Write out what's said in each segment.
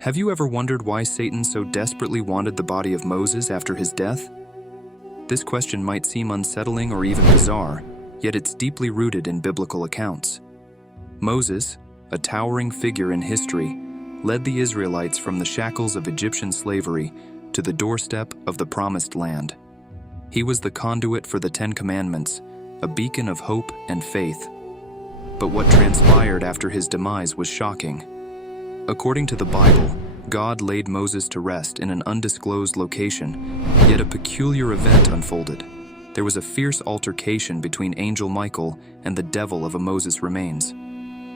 Have you ever wondered why Satan so desperately wanted the body of Moses after his death? This question might seem unsettling or even bizarre, yet it's deeply rooted in biblical accounts. Moses, a towering figure in history, led the Israelites from the shackles of Egyptian slavery to the doorstep of the Promised Land. He was the conduit for the Ten Commandments, a beacon of hope and faith. But what transpired after his demise was shocking. According to the Bible, God laid Moses to rest in an undisclosed location, yet a peculiar event unfolded. There was a fierce altercation between Angel Michael and the devil of a Moses remains.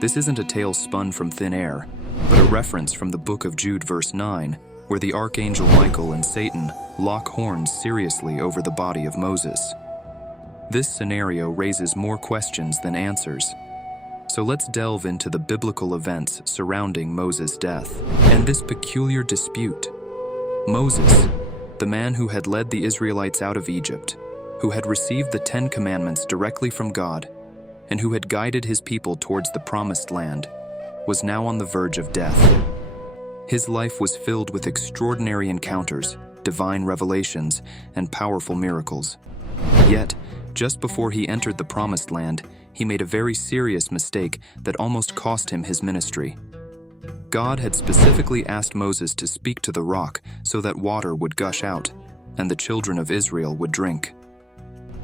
This isn't a tale spun from thin air, but a reference from the Book of Jude verse 9, where the archangel Michael and Satan lock horns seriously over the body of Moses. This scenario raises more questions than answers. So let's delve into the biblical events surrounding Moses' death and this peculiar dispute. Moses, the man who had led the Israelites out of Egypt, who had received the Ten Commandments directly from God, and who had guided his people towards the Promised Land, was now on the verge of death. His life was filled with extraordinary encounters, divine revelations, and powerful miracles. Yet, just before he entered the Promised Land, he made a very serious mistake that almost cost him his ministry. God had specifically asked Moses to speak to the rock so that water would gush out, and the children of Israel would drink.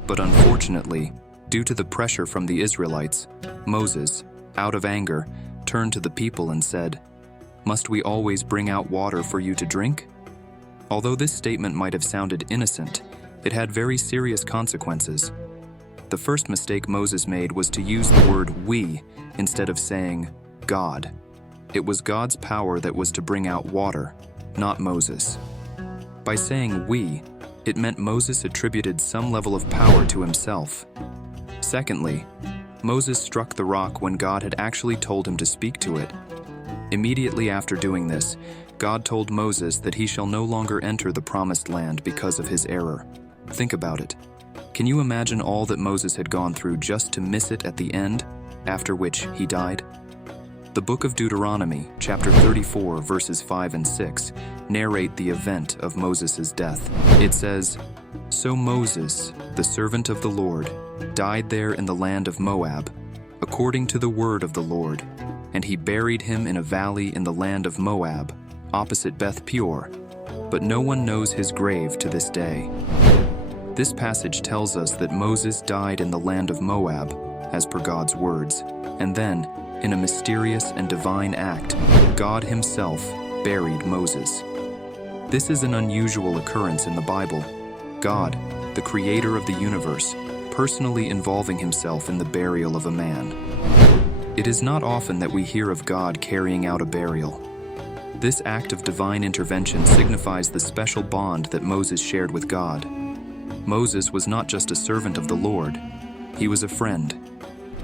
But unfortunately, due to the pressure from the Israelites, Moses, out of anger, turned to the people and said, "Must we always bring out water for you to drink?" Although this statement might have sounded innocent, it had very serious consequences. The first mistake Moses made was to use the word "we" instead of saying "God." It was God's power that was to bring out water, not Moses. By saying "we," it meant Moses attributed some level of power to himself. Secondly, Moses struck the rock when God had actually told him to speak to it. Immediately after doing this, God told Moses that he shall no longer enter the Promised Land because of his error. Think about it. Can you imagine all that Moses had gone through just to miss it at the end, after which he died? The Book of Deuteronomy, chapter 34, verses 5 and 6, narrate the event of Moses' death. It says, "So Moses, the servant of the Lord, died there in the land of Moab, according to the word of the Lord, and he buried him in a valley in the land of Moab, opposite Beth Peor, but no one knows his grave to this day." This passage tells us that Moses died in the land of Moab, as per God's words, and then, in a mysterious and divine act, God himself buried Moses. This is an unusual occurrence in the Bible. God, the creator of the universe, personally involving himself in the burial of a man. It is not often that we hear of God carrying out a burial. This act of divine intervention signifies the special bond that Moses shared with God. Moses was not just a servant of the Lord, he was a friend.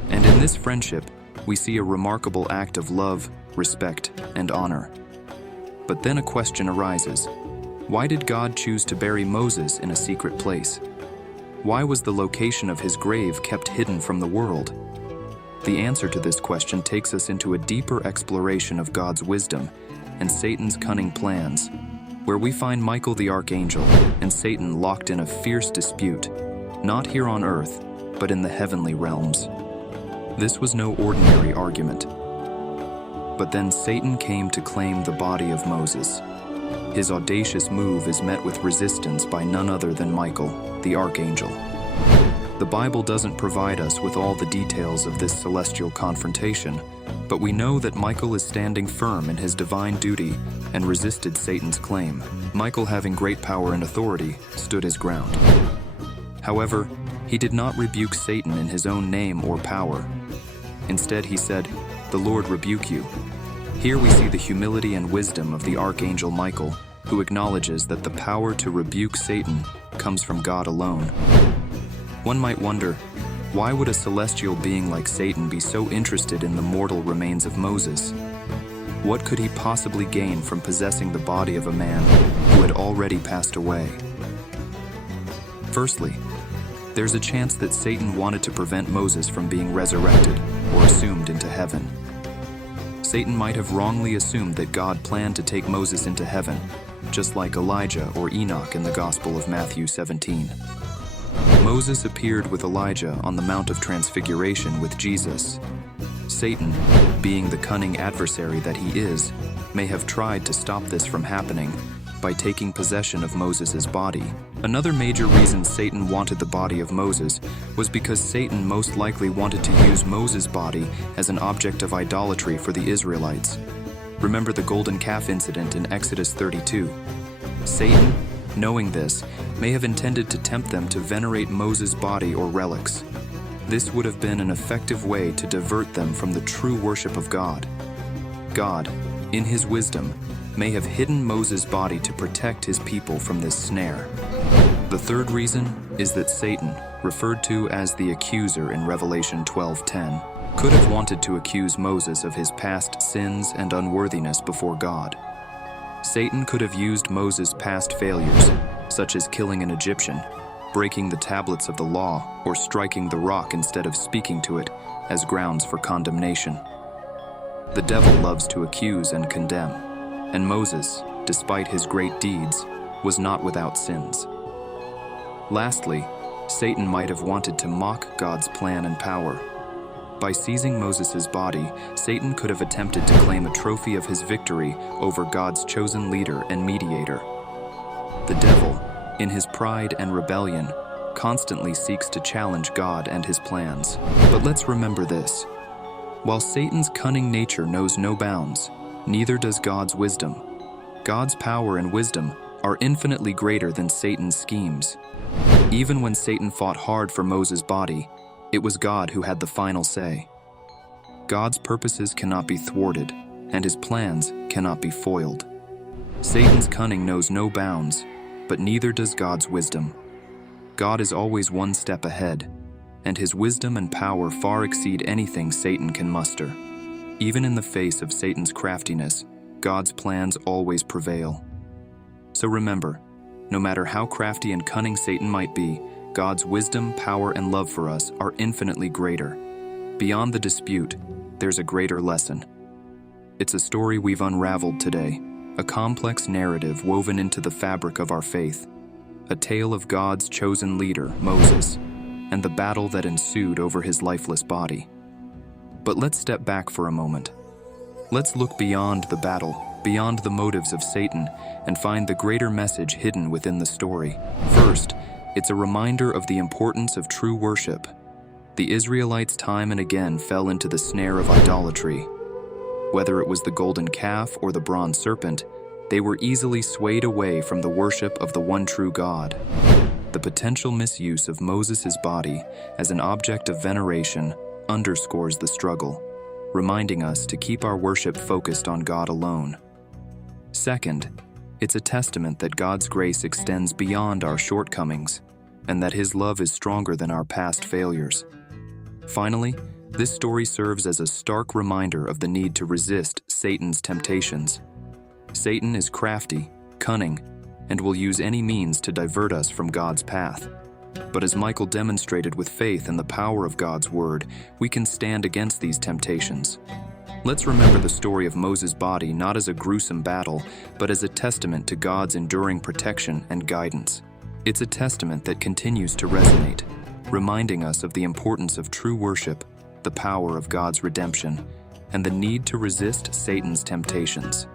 And in this friendship, we see a remarkable act of love, respect, and honor. But then a question arises. Why did God choose to bury Moses in a secret place? Why was the location of his grave kept hidden from the world? The answer to this question takes us into a deeper exploration of God's wisdom and Satan's cunning plans, where we find Michael the archangel and Satan locked in a fierce dispute, not here on earth, but in the heavenly realms. This was no ordinary argument. But then Satan came to claim the body of Moses. His audacious move is met with resistance by none other than Michael, the archangel. The Bible doesn't provide us with all the details of this celestial confrontation, but we know that Michael is standing firm in his divine duty and resisted Satan's claim. Michael, having great power and authority, stood his ground. However, he did not rebuke Satan in his own name or power. Instead, he said, "The Lord rebuke you." Here we see the humility and wisdom of the archangel Michael, who acknowledges that the power to rebuke Satan comes from God alone. One might wonder, why would a celestial being like Satan be so interested in the mortal remains of Moses? What could he possibly gain from possessing the body of a man who had already passed away? Firstly, there's a chance that Satan wanted to prevent Moses from being resurrected or assumed into heaven. Satan might have wrongly assumed that God planned to take Moses into heaven, just like Elijah or Enoch in the Gospel of Matthew 17. Moses appeared with Elijah on the Mount of Transfiguration with Jesus. Satan, being the cunning adversary that he is, may have tried to stop this from happening by taking possession of Moses' body. Another major reason Satan wanted the body of Moses was because Satan most likely wanted to use Moses' body as an object of idolatry for the Israelites. Remember the golden calf incident in Exodus 32. Satan, knowing this, may have intended to tempt them to venerate Moses' body or relics. This would have been an effective way to divert them from the true worship of God. God, in his wisdom, may have hidden Moses' body to protect his people from this snare. The third reason is that Satan, referred to as the accuser in Revelation 12:10, could have wanted to accuse Moses of his past sins and unworthiness before God. Satan could have used Moses' past failures, such as killing an Egyptian, breaking the tablets of the law, or striking the rock instead of speaking to it, as grounds for condemnation. The devil loves to accuse and condemn, and Moses, despite his great deeds, was not without sins. Lastly, Satan might have wanted to mock God's plan and power. By seizing Moses' body, Satan could have attempted to claim a trophy of his victory over God's chosen leader and mediator. The devil, in his pride and rebellion, constantly seeks to challenge God and his plans. But let's remember this. While Satan's cunning nature knows no bounds, neither does God's wisdom. God's power and wisdom are infinitely greater than Satan's schemes. Even when Satan fought hard for Moses' body, it was God who had the final say. God's purposes cannot be thwarted, and his plans cannot be foiled. Satan's cunning knows no bounds, but neither does God's wisdom. God is always one step ahead, and his wisdom and power far exceed anything Satan can muster. Even in the face of Satan's craftiness, God's plans always prevail. So remember, no matter how crafty and cunning Satan might be, God's wisdom, power, and love for us are infinitely greater. Beyond the dispute, there's a greater lesson. It's a story we've unraveled today, a complex narrative woven into the fabric of our faith, a tale of God's chosen leader, Moses, and the battle that ensued over his lifeless body. But let's step back for a moment. Let's look beyond the battle, beyond the motives of Satan, and find the greater message hidden within the story. First, it's a reminder of the importance of true worship. The Israelites time and again fell into the snare of idolatry. Whether it was the golden calf or the bronze serpent, they were easily swayed away from the worship of the one true God. The potential misuse of Moses' body as an object of veneration underscores the struggle, reminding us to keep our worship focused on God alone. Second, it's a testament that God's grace extends beyond our shortcomings, and that his love is stronger than our past failures. Finally, this story serves as a stark reminder of the need to resist Satan's temptations. Satan is crafty, cunning, and will use any means to divert us from God's path. But as Michael demonstrated with faith and the power of God's word, we can stand against these temptations. Let's remember the story of Moses' body not as a gruesome battle, but as a testament to God's enduring protection and guidance. It's a testament that continues to resonate, reminding us of the importance of true worship, the power of God's redemption, and the need to resist Satan's temptations.